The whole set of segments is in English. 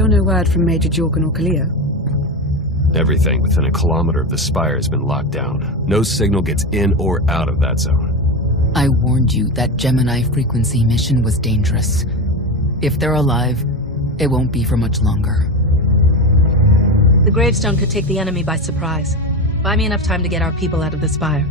Still no word from Major Jorgen or Kalia? Everything within a kilometer of the spire has been locked down. No signal gets in or out of that zone. I warned you that Gemini frequency mission was dangerous. If they're alive, it won't be for much longer. The gravestone could take the enemy by surprise. Buy me enough time to get our people out of the spire.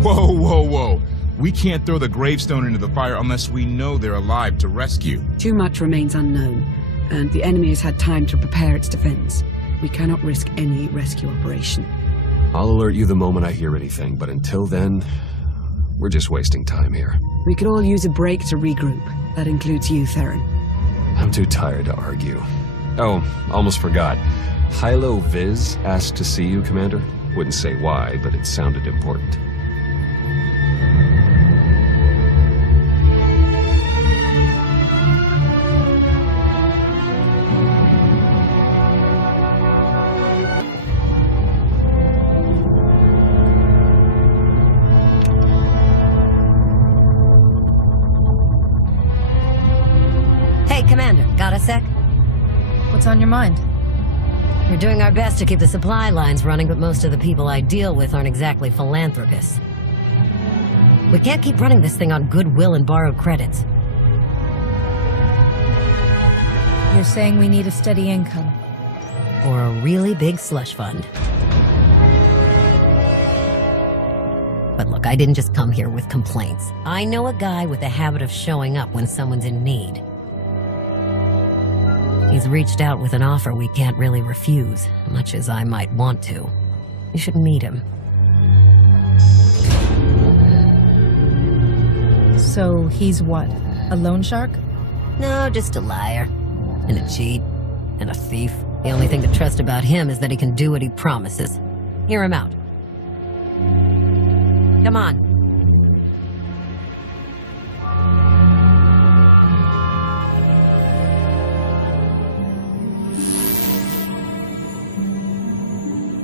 Whoa, whoa, whoa. We can't throw the gravestone into the fire unless we know they're alive to rescue. Too much remains unknown, and the enemy has had time to prepare its defense. We cannot risk any rescue operation. I'll alert you the moment I hear anything, but until then, we're just wasting time here. We could all use a break to regroup. That includes you, Theron. I'm too tired to argue. Oh, almost forgot. Hylo Viz asked to see you, Commander. Wouldn't say why, but it sounded important. Hey, Commander, got a sec? What's on your mind? We're doing our best to keep the supply lines running, but most of the people I deal with aren't exactly philanthropists. We can't keep running this thing on goodwill and borrowed credits. You're saying we need a steady income. Or a really big slush fund. But look, I didn't just come here with complaints. I know a guy with a habit of showing up when someone's in need. He's reached out with an offer we can't really refuse, much as I might want to. You should meet him. So he's what? A loan shark? No, just a liar. And a cheat. And a thief. The only thing to trust about him is that he can do what he promises. Hear him out. Come on.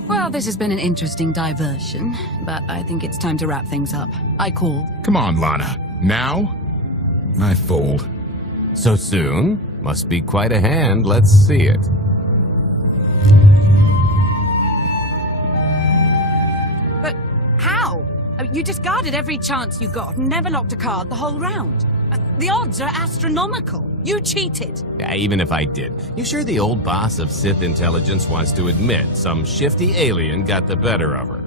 Well, this has been an interesting diversion, but I think it's time to wrap things up. I call. Come on, Lana. Now? I fold. So soon? Must be quite a hand. Let's see it. But how? You discarded every chance you got and never locked a card the whole round. The odds are astronomical. You cheated. Yeah, even if I did. You sure the old boss of Sith intelligence wants to admit some shifty alien got the better of her?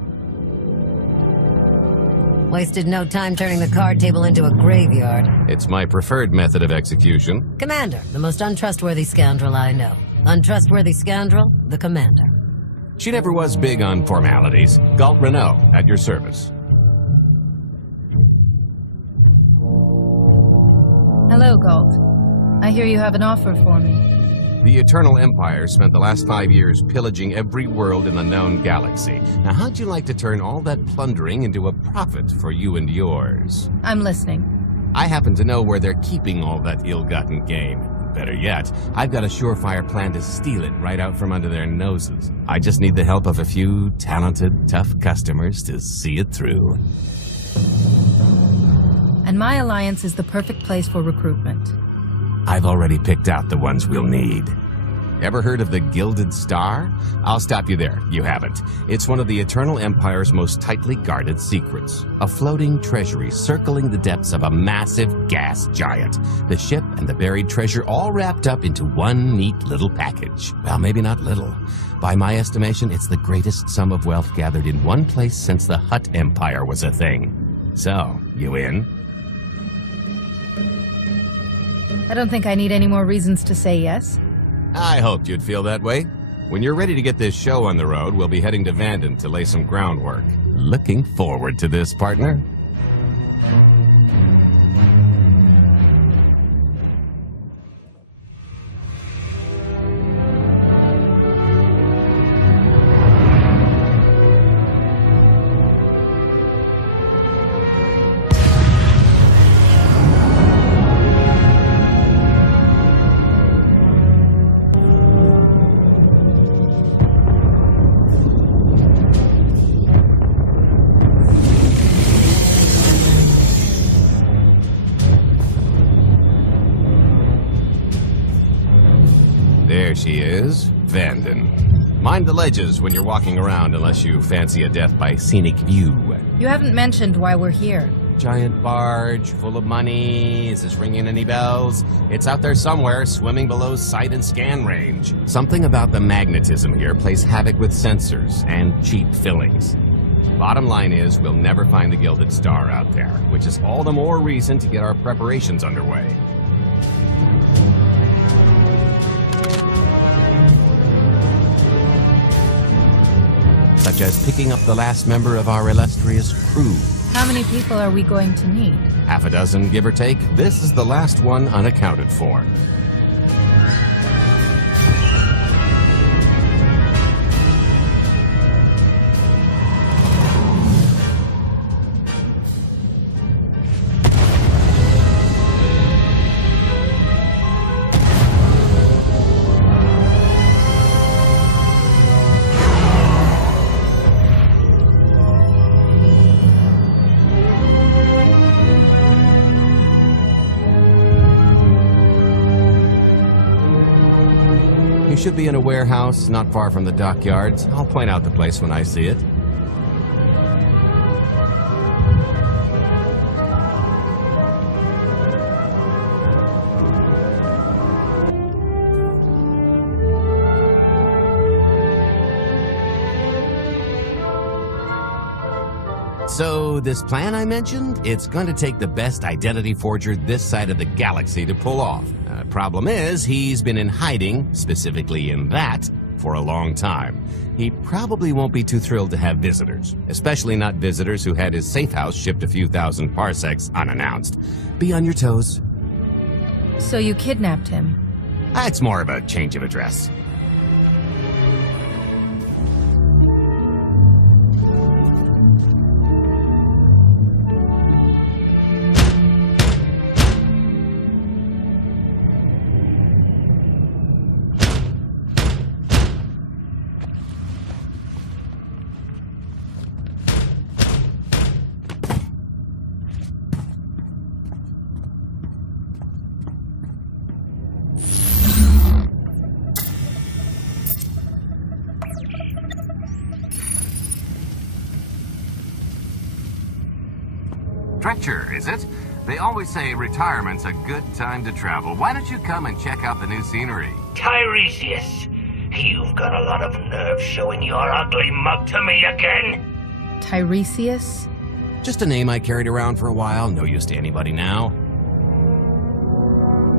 Wasted no time turning the card table into a graveyard. It's my preferred method of execution. Commander, the most untrustworthy scoundrel I know. Untrustworthy scoundrel, the Commander. She never was big on formalities. Galt Renault, at your service. Hello, Galt. I hear you have an offer for me. The Eternal Empire spent the last 5 years pillaging every world in the known galaxy. Now, how'd you like to turn all that plundering into a profit for you and yours? I'm listening. I happen to know where they're keeping all that ill-gotten gain. Better yet, I've got a surefire plan to steal it right out from under their noses. I just need the help of a few talented, tough customers to see it through. And my alliance is the perfect place for recruitment. I've already picked out the ones we'll need. Ever heard of the Gilded Star? I'll stop you there. You haven't. It's one of the Eternal Empire's most tightly guarded secrets. A floating treasury circling the depths of a massive gas giant. The ship and the buried treasure all wrapped up into one neat little package. Well, maybe not little. By my estimation, it's the greatest sum of wealth gathered in one place since the Hutt Empire was a thing. So, you in? I don't think I need any more reasons to say yes. I hoped you'd feel that way. When you're ready to get this show on the road, we'll be heading to Vanden to lay some groundwork. Looking forward to this, partner. There she is, Vanden. Mind the ledges when you're walking around unless you fancy a death by scenic view. You haven't mentioned why we're here. Giant barge, full of money. Is this ringing any bells? It's out there somewhere, swimming below sight and scan range. Something about the magnetism here plays havoc with sensors and cheap fillings. Bottom line is, we'll never find the Gilded Star out there, which is all the more reason to get our preparations underway. Such as picking up the last member of our illustrious crew. How many people are we going to need? Half a dozen, give or take. This is the last one unaccounted for. Should be in a warehouse not far from the dockyards. I'll point out the place when I see it. So, this plan I mentioned, it's going to take the best identity forger this side of the galaxy to pull off. Problem is, he's been in hiding, specifically in that, for a long time. He probably won't be too thrilled to have visitors, especially not visitors who had his safe house shipped a few thousand parsecs unannounced. Be on your toes. So you kidnapped him? It's more of a change of address. Dretcher, is it? They always say retirement's a good time to travel. Why don't you come and check out the new scenery? Tiresias, you've got a lot of nerve showing your ugly mug to me again. Tiresias? Just a name I carried around for a while, no use to anybody now.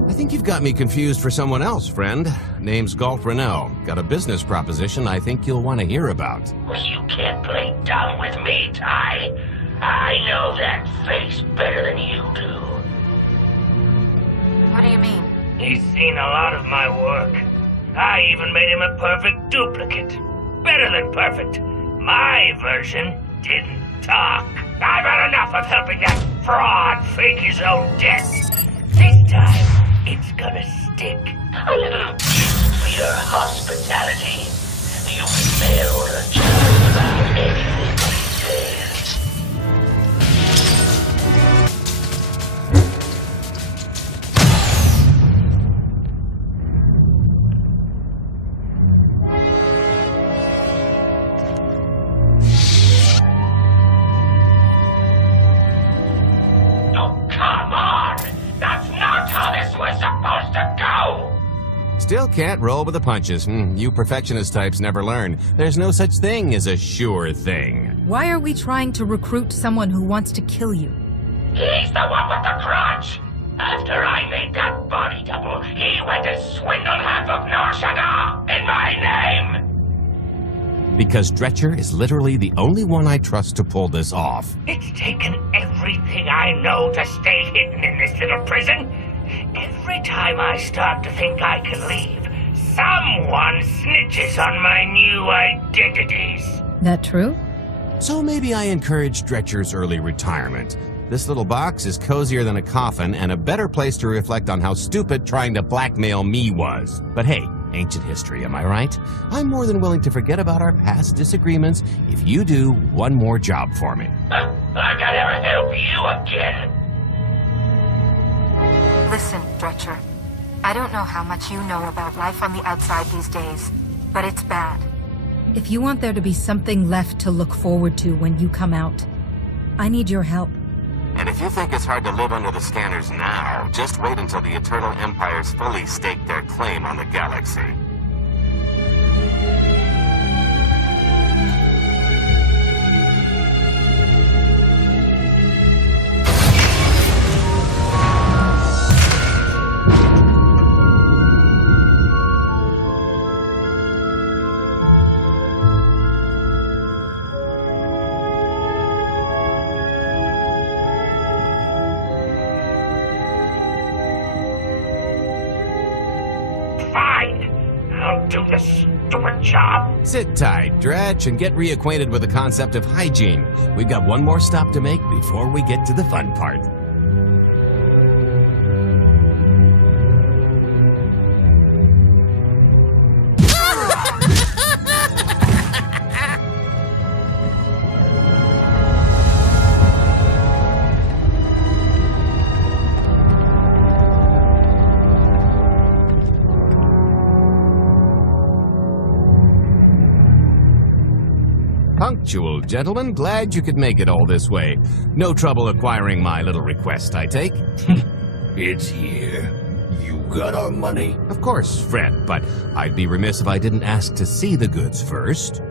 I think you've got me confused for someone else, friend. Name's Galt Rennell. Got a business proposition I think you'll want to hear about. Well, you can't play dumb with me, Ty. I know that face better than you do. What do you mean? He's seen a lot of my work. I even made him a perfect duplicate. Better than perfect. My version didn't talk. I've had enough of helping that fraud fake his own death. This time, it's gonna stick. A little gift for your hospitality. You failed a child without anything he says. Still can't roll with the punches. You perfectionist types never learn. There's no such thing as a sure thing. Why are we trying to recruit someone who wants to kill you? He's the one with the grudge. After I made that body double, he went and swindled half of Nar Shaddaa in my name. Because Dretcher is literally the only one I trust to pull this off. It's taken everything I know to stay hidden in this little prison. Every time I start to think I can leave, someone snitches on my new identities. That true? So maybe I encourage Dretcher's early retirement. This little box is cozier than a coffin and a better place to reflect on how stupid trying to blackmail me was. But hey, ancient history, am I right? I'm more than willing to forget about our past disagreements if you do one more job for me. I can never help you again. Listen, Dretcher. I don't know how much you know about life on the outside these days, but it's bad. If you want there to be something left to look forward to when you come out, I need your help. And if you think it's hard to live under the scanners now, just wait until the Eternal Empires fully stake their claim on the galaxy. Do the stupid job. Sit tight, Dretch, and get reacquainted with the concept of hygiene. We've got one more stop to make before we get to the fun part. Punctual, gentlemen. Glad you could make it all this way. No trouble acquiring my little request, I take? It's here. You got our money? Of course, friend, but I'd be remiss if I didn't ask to see the goods first.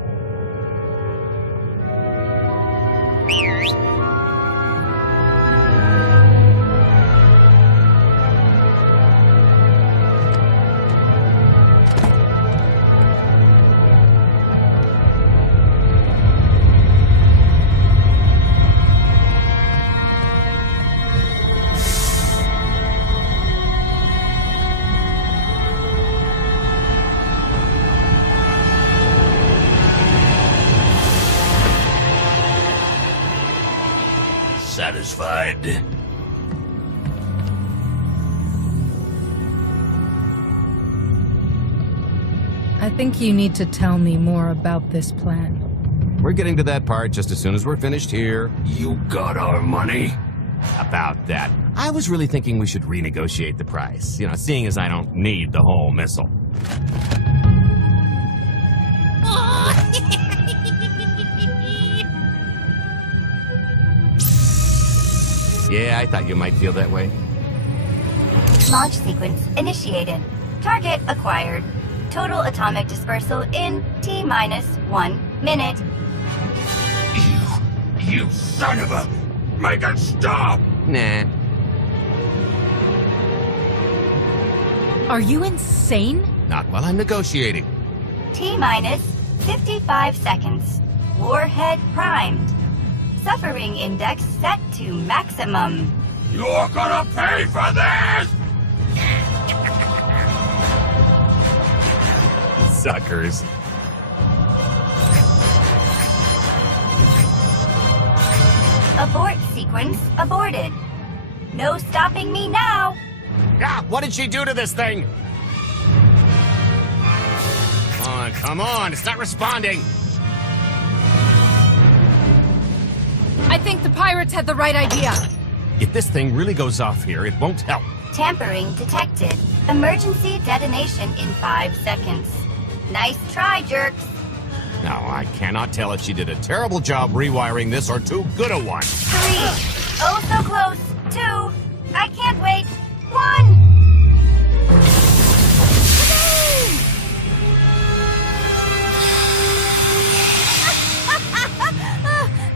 Satisfied? I think you need to tell me more about this plan. We're getting to that part just as soon as we're finished here. You got our money? About that. I was really thinking we should renegotiate the price, seeing as I don't need the whole missile. Yeah, I thought you might feel that way. Launch sequence initiated. Target acquired. Total atomic dispersal in T-1 minute. You son of a... Make it stop! Nah. Are you insane? Not while I'm negotiating. T-minus 55 seconds. Warhead primed. Suffering index set to maximum. You're gonna pay for this! Suckers. Abort sequence aborted. No stopping me now. Ah, what did she do to this thing? Come on, it's not responding. I think the pirates had the right idea. If this thing really goes off here, it won't help. Tampering detected. Emergency detonation in 5 seconds. Nice try, jerks. Now, I cannot tell if she did a terrible job rewiring this or too good a one. 3. Oh, so close. 2. I can't wait. 1.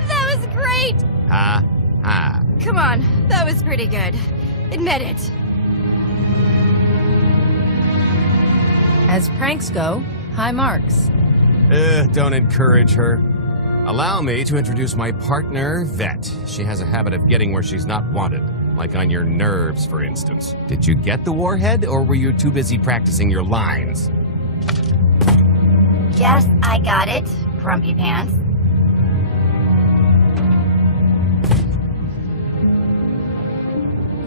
That was great! Come on, that was pretty good. Admit it. As pranks go, high marks. Don't encourage her. Allow me to introduce my partner, Vet. She has a habit of getting where she's not wanted. Like on your nerves, for instance. Did you get the warhead, or were you too busy practicing your lines? Yes, I got it, Grumpy Pants.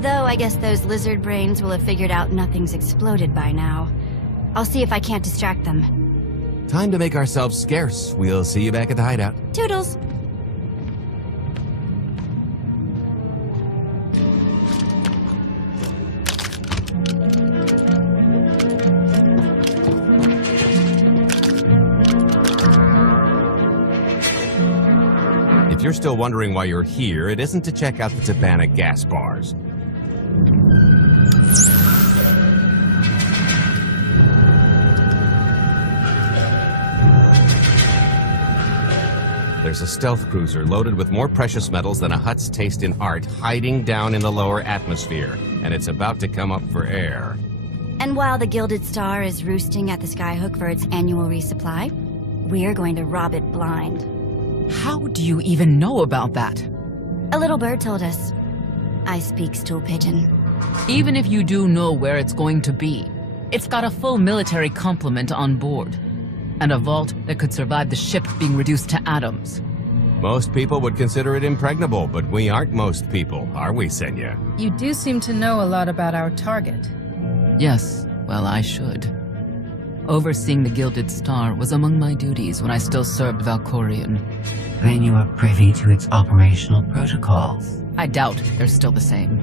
Though I guess those lizard brains will have figured out nothing's exploded by now. I'll see if I can't distract them. Time to make ourselves scarce. We'll see you back at the hideout. Toodles! you're still wondering why you're here, it isn't to check out the Tabana gas bars. There's a stealth cruiser loaded with more precious metals than a Hutt's taste in art hiding down in the lower atmosphere, and it's about to come up for air. And while the Gilded Star is roosting at the Skyhook for its annual resupply, we're going to rob it blind. How do you even know about that? A little bird told us. I speak stool pigeon. Even if you do know where it's going to be, it's got a full military complement on board. And a vault that could survive the ship being reduced to atoms. Most people would consider it impregnable, but we aren't most people, are we, Senya? You do seem to know a lot about our target. Yes, well, I should. Overseeing the Gilded Star was among my duties when I still served Valkorion. Then you are privy to its operational protocols. I doubt they're still the same.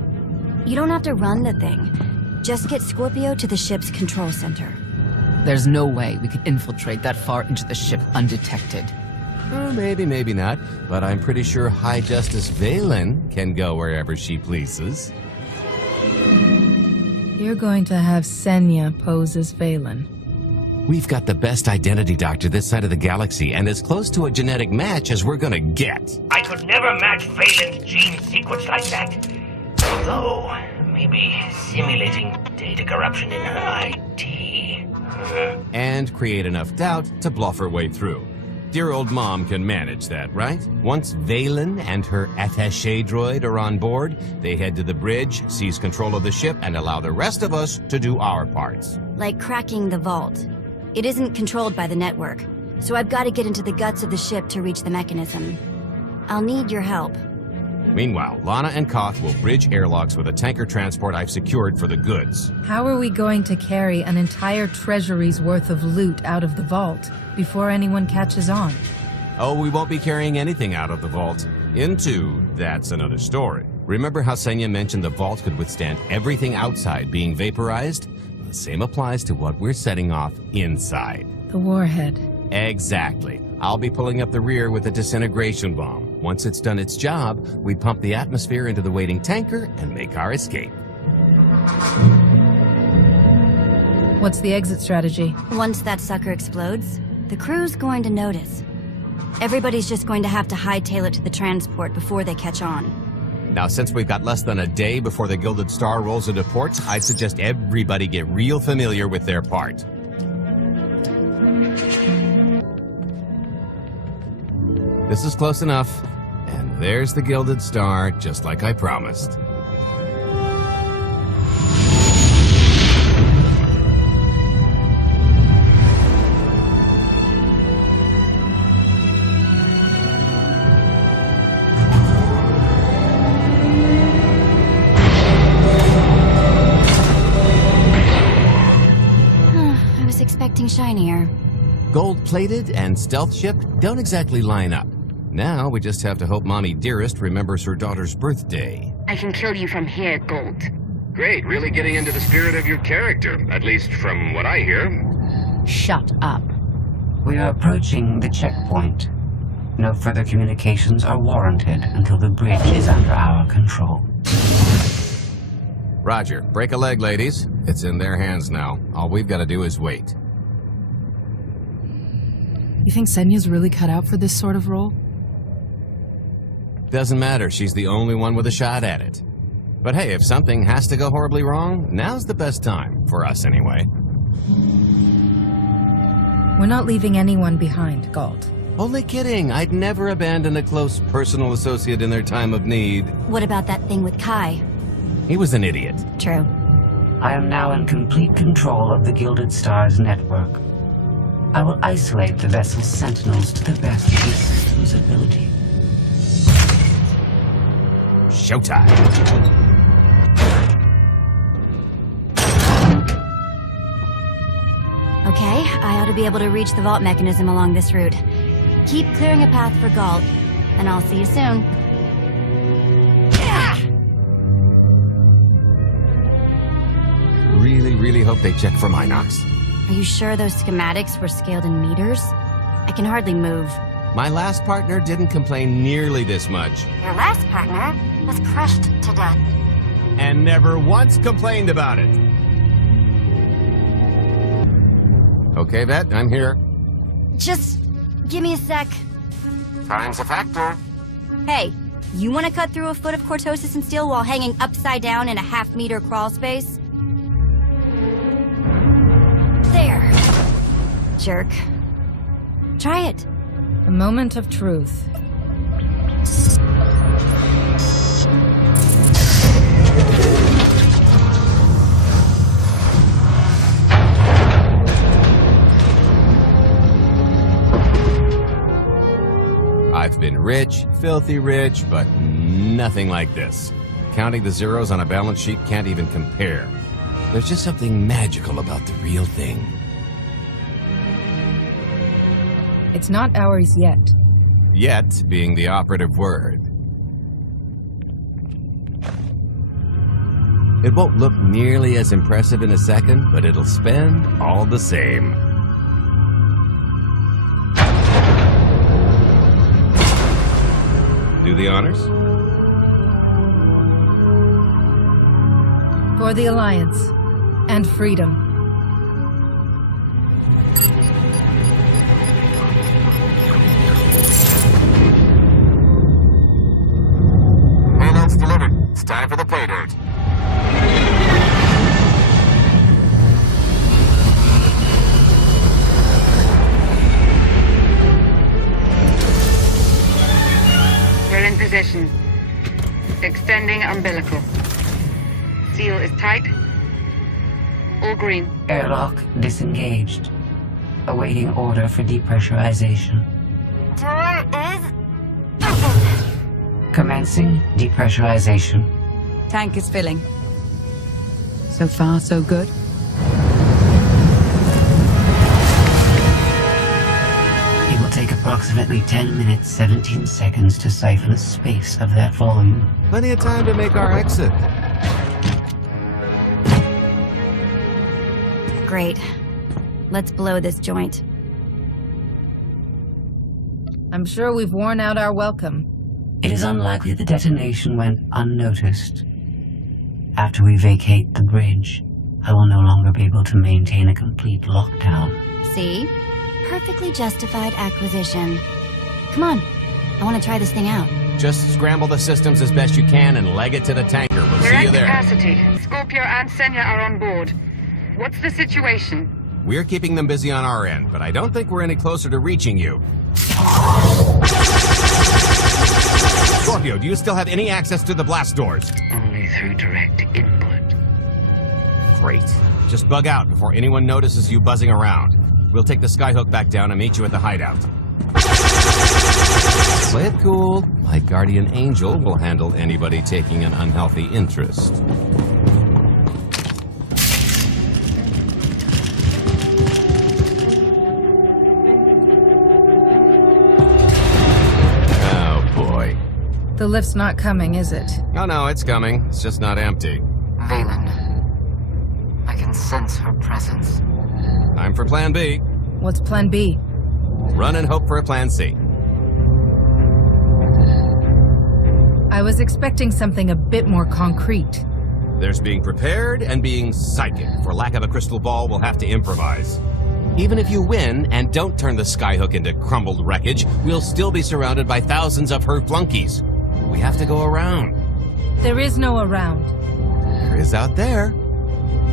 You don't have to run the thing. Just get Scorpio to the ship's control center. There's no way we could infiltrate that far into the ship undetected. Maybe, maybe not, but I'm pretty sure High Justice Valen can go wherever she pleases. You're going to have Senya pose as Valen. We've got the best identity doctor this side of the galaxy, and as close to a genetic match as we're gonna get. I could never match Valen's gene sequence like that. Although, maybe simulating data corruption in her IT. And create enough doubt to bluff her way through. Dear old mom can manage that, right? Once Valen and her attaché droid are on board, they head to the bridge, seize control of the ship, and allow the rest of us to do our parts. Like cracking the vault. It isn't controlled by the network, so I've got to get into the guts of the ship to reach the mechanism. I'll need your help. Meanwhile, Lana and Koth will bridge airlocks with a tanker transport I've secured for the goods. How are we going to carry an entire treasury's worth of loot out of the vault before anyone catches on? Oh, we won't be carrying anything out of the vault. That's another story. Remember how Senya mentioned the vault could withstand everything outside being vaporized? The same applies to what we're setting off inside. The warhead. Exactly. I'll be pulling up the rear with a disintegration bomb. Once it's done its job, we pump the atmosphere into the waiting tanker and make our escape. What's the exit strategy? Once that sucker explodes, the crew's going to notice. Everybody's just going to have to hightail it to the transport before they catch on. Now, since we've got less than a day before the Gilded Star rolls into port, I'd suggest everybody get real familiar with their part. This is close enough. And there's the Gilded Star, just like I promised. I was expecting shinier. Gold-plated and stealth ship don't exactly line up. Now we just have to hope Mommy Dearest remembers her daughter's birthday. I can kill you from here, Gold. Great, really getting into the spirit of your character, at least from what I hear. Shut up. We are approaching the checkpoint. No further communications are warranted until the bridge is under our control. Roger. Break a leg, ladies. It's in their hands now. All we've got to do is wait. You think Senya's really cut out for this sort of role? Doesn't matter, she's the only one with a shot at it. But hey, if something has to go horribly wrong, now's the best time, for us anyway. We're not leaving anyone behind, Galt. Only kidding, I'd never abandon a close personal associate in their time of need. What about that thing with Kai? He was an idiot. True. I am now in complete control of the Gilded Star's network. I will isolate the vessel's sentinels to the best of the system's ability. Showtime. Okay, I ought to be able to reach the vault mechanism along this route. Keep clearing a path for Galt, and I'll see you soon. Really hope they check for Minox. Are you sure those schematics were scaled in meters? I can hardly move. My last partner didn't complain nearly this much. Your last partner was crushed to death. And never once complained about it. Okay, Vet, I'm here. Just give me a sec. Time's a factor. Hey, you want to cut through a foot of cortosis and steel while hanging upside down in a half-meter crawl space? There. Jerk. Try it. A moment of truth. I've been rich, filthy rich, but nothing like this. Counting the zeros on a balance sheet can't even compare. There's just something magical about the real thing. It's not ours yet. Yet being the operative word. It won't look nearly as impressive in a second, but it'll spend all the same. Do the honors? For the Alliance. And freedom. Payload's delivered. It's time for the pay date. We're in position. Extending umbilical. Seal is tight. All green. Airlock disengaged. Awaiting order for depressurization. Door is Commencing depressurization. Tank is filling. So far, so good. It will take approximately 10 minutes, 17 seconds to siphon a space of that volume. Plenty of time to make our exit. Great. Let's blow this joint. I'm sure we've worn out our welcome. It is unlikely the detonation went unnoticed. After we vacate the bridge, I will no longer be able to maintain a complete lockdown. See? Perfectly justified acquisition. Come on. I want to try this thing out. Just scramble the systems as best you can and leg it to the tanker. We'll We're see at you there. capacity. Scorpio and Senya are on board. What's the situation? We're keeping them busy on our end, but I don't think we're any closer to reaching you. Scorpio, do you still have any access to the blast doors? Only through direct input. Great. Just bug out before anyone notices you buzzing around. We'll take the skyhook back down and meet you at the hideout. Play it cool. My guardian angel will handle anybody taking an unhealthy interest. The lift's not coming, is it? Oh no, it's coming. It's just not empty. Valen. I can sense her presence. Time for Plan B. What's Plan B? Run and hope for a Plan C. I was expecting something a bit more concrete. There's being prepared and being psychic. For lack of a crystal ball, we'll have to improvise. Even if you win and don't turn the skyhook into crumbled wreckage, we'll still be surrounded by thousands of her flunkies. We have to go around. There is no around. There is out there.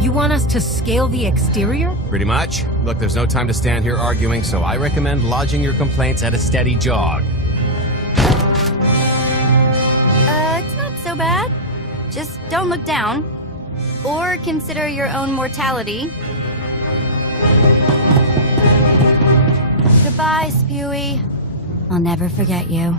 You want us to scale the exterior? Pretty much. Look, there's no time to stand here arguing, so I recommend lodging your complaints at a steady jog. It's not so bad. Just don't look down. Or consider your own mortality. Goodbye, Spewy. I'll never forget you.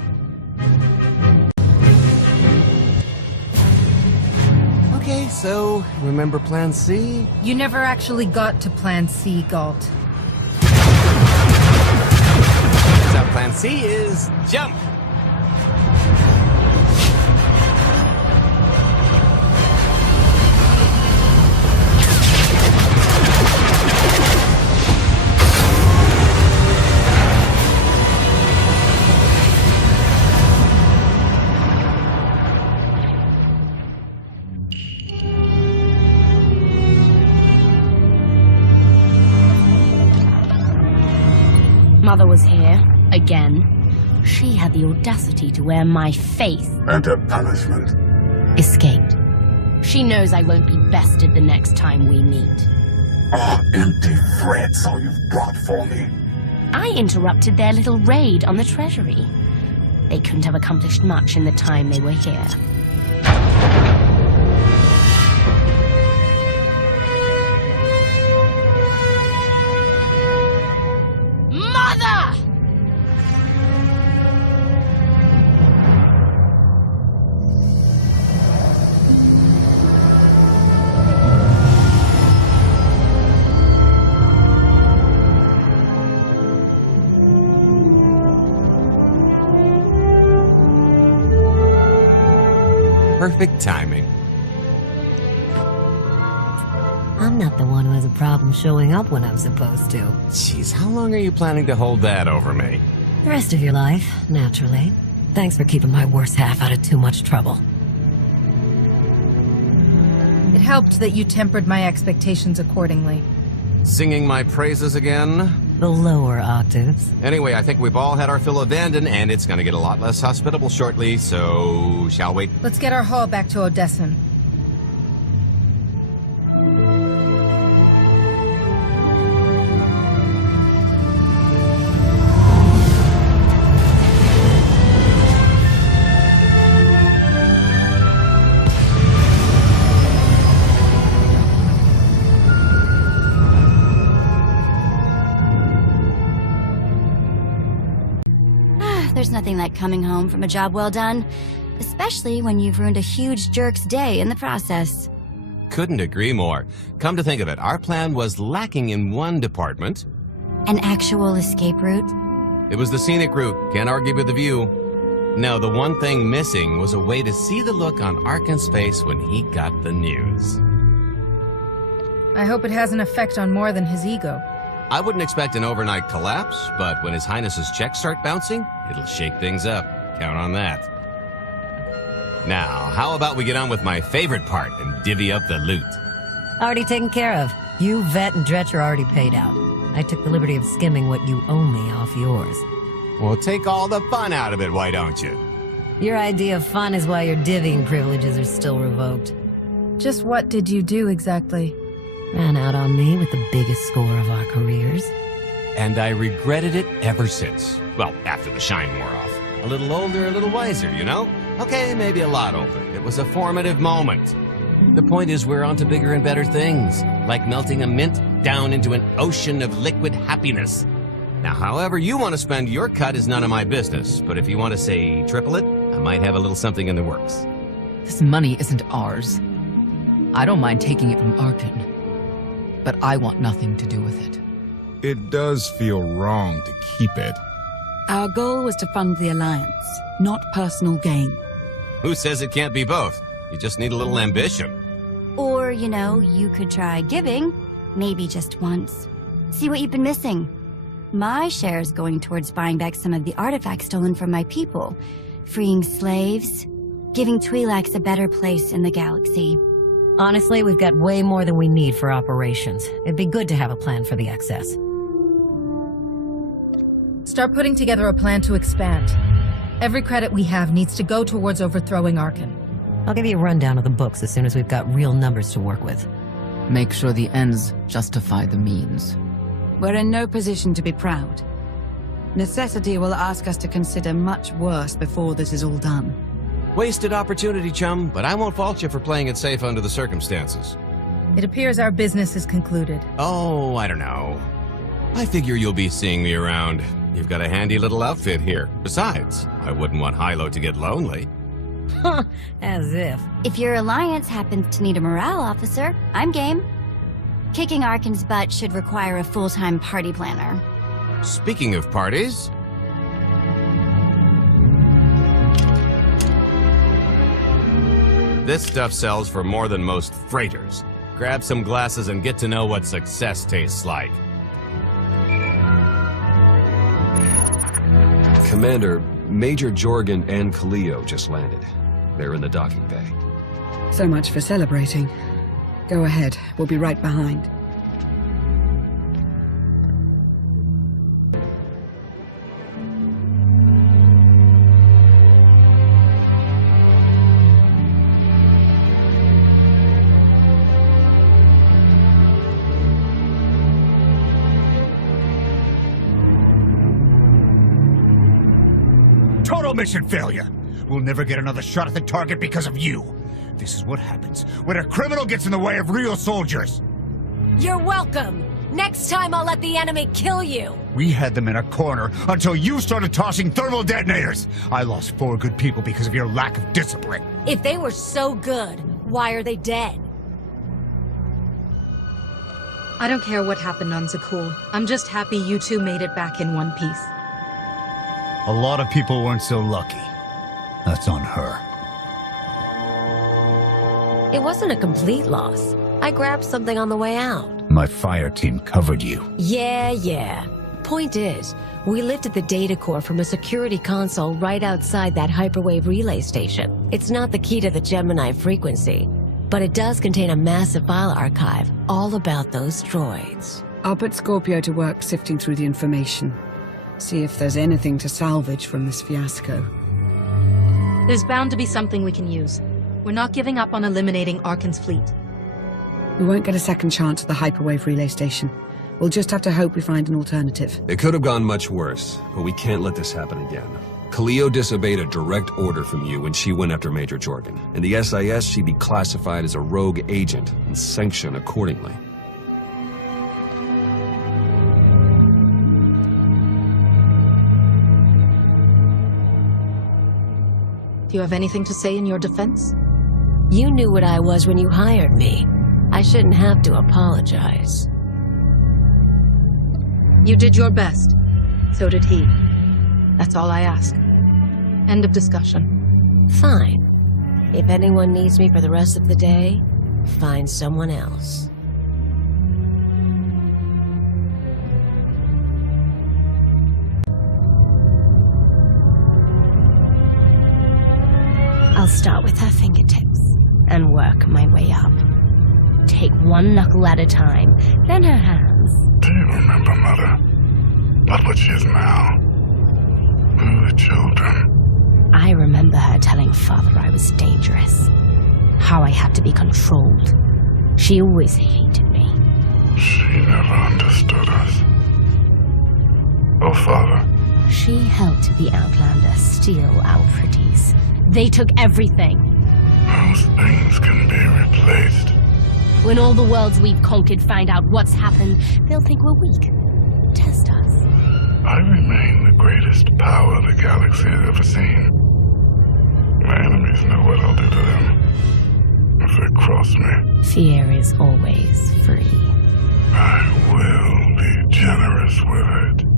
Okay, so remember Plan C? You never actually got to Plan C, Galt. So Plan C is jump! mother was here, again, she had the audacity to wear my face. And a punishment? Escaped. She knows I won't be bested the next time we meet. Empty threats all you've brought for me. I interrupted their little raid on the Treasury. They couldn't have accomplished much in the time they were here. Mother! Perfect timing. I'm not the one who has a problem showing up when I'm supposed to. Jeez, how long are you planning to hold that over me? The rest of your life, naturally. Thanks for keeping my worse half out of too much trouble. It helped that you tempered my expectations accordingly. Singing my praises again? The lower octaves. Anyway, I think we've all had our fill of Vanden, and it's gonna get a lot less hospitable shortly, so shall we? Let's get our haul back to Odessan. There's nothing like coming home from a job well done, especially when you've ruined a huge jerk's day in the process. Couldn't agree more. Come to think of it, our plan was lacking in one department. An actual escape route? It was the scenic route, can't argue with the view. No, the one thing missing was a way to see the look on Arkan's face when he got the news. I hope it has an effect on more than his ego. I wouldn't expect an overnight collapse, but when His Highness's checks start bouncing, it'll shake things up. Count on that. Now, how about we get on with my favorite part and divvy up the loot? Already taken care of. You, Vet, and Dretch are already paid out. I took the liberty of skimming what you owe me off yours. Well, take all the fun out of it, why don't you? Your idea of fun is why your divvying privileges are still revoked. Just what did you do exactly? Ran out on me with the biggest score of our careers. And I regretted it ever since. Well, after the shine wore off. A little older, a little wiser, you know? Okay, maybe a lot older. It was a formative moment. The point is we're on to bigger and better things, like melting a mint down into an ocean of liquid happiness. Now, however you want to spend your cut is none of my business, but if you want to say triple it, I might have a little something in the works. This money isn't ours. I don't mind taking it from Arkan, but I want nothing to do with it. It does feel wrong to keep it. Our goal was to fund the Alliance, not personal gain. Who says it can't be both? You just need a little ambition. Or, you know, you could try giving, maybe just once. See what you've been missing. My share's going towards buying back some of the artifacts stolen from my people, freeing slaves, giving Twi'leks a better place in the galaxy. Honestly, we've got way more than we need for operations. It'd be good to have a plan for the excess. Start putting together a plan to expand. Every credit we have needs to go towards overthrowing Arkan. I'll give you a rundown of the books as soon as we've got real numbers to work with. Make sure the ends justify the means. We're in no position to be proud. Necessity will ask us to consider much worse before this is all done. Wasted opportunity, chum, but I won't fault you for playing it safe under the circumstances. It appears our business is concluded. Oh, I don't know. I figure you'll be seeing me around. You've got a handy little outfit here. Besides, I wouldn't want Hilo to get lonely. As if. If your alliance happens to need a morale officer, I'm game. Kicking Arkan's butt should require a full-time party planner. Speaking of parties... This stuff sells for more than most freighters. Grab some glasses and get to know what success tastes like. Commander, Major Jorgen and Kaleo just landed. They're in the docking bay. So much for celebrating. Go ahead, we'll be right behind. total mission failure. We'll never get another shot at the target because of you. This is what happens when a criminal gets in the way of real soldiers. You're welcome. Next time I'll let the enemy kill you. We had them in a corner until you started tossing thermal detonators. I lost 4 good people because of your lack of discipline. If they were so good, why are they dead? I don't care what happened on Zakul. I'm just happy you two made it back in one piece. A lot of people weren't so lucky. That's on her. It wasn't a complete loss. I grabbed something on the way out. My fire team covered you. Yeah. Point is, we lifted the data core from a security console right outside that hyperwave relay station. It's not the key to the Gemini frequency, but it does contain a massive file archive all about those droids. I'll put Scorpio to work sifting through the information. See if there's anything to salvage from this fiasco. There's bound to be something we can use. We're not giving up on eliminating Arkan's fleet. We won't get a second chance at the hyperwave relay station. We'll just have to hope we find an alternative. It could have gone much worse, but we can't let this happen again. Khalil disobeyed a direct order from you when she went after Major Jorgen. In the SIS, she'd be classified as a rogue agent and sanctioned accordingly. Do you have anything to say in your defense? You knew what I was when you hired me. I shouldn't have to apologize. You did your best. So did he. That's all I ask. End of discussion. Fine. If anyone needs me for the rest of the day, find someone else. I'll start with her fingertips and work my way up. Take one knuckle at a time, then her hands. Do you remember, Mother? Not what she is now. We were children. I remember her telling Father I was dangerous. How I had to be controlled. She always hated me. She never understood us. Oh, Father. She helped the Outlander steal our pretties. They took everything. Those things can be replaced. When all the worlds we've conquered find out what's happened, they'll think we're weak. Test us. I remain the greatest power the galaxy has ever seen. My enemies know what I'll do to them if they cross me. Fear is always free. I will be generous with it.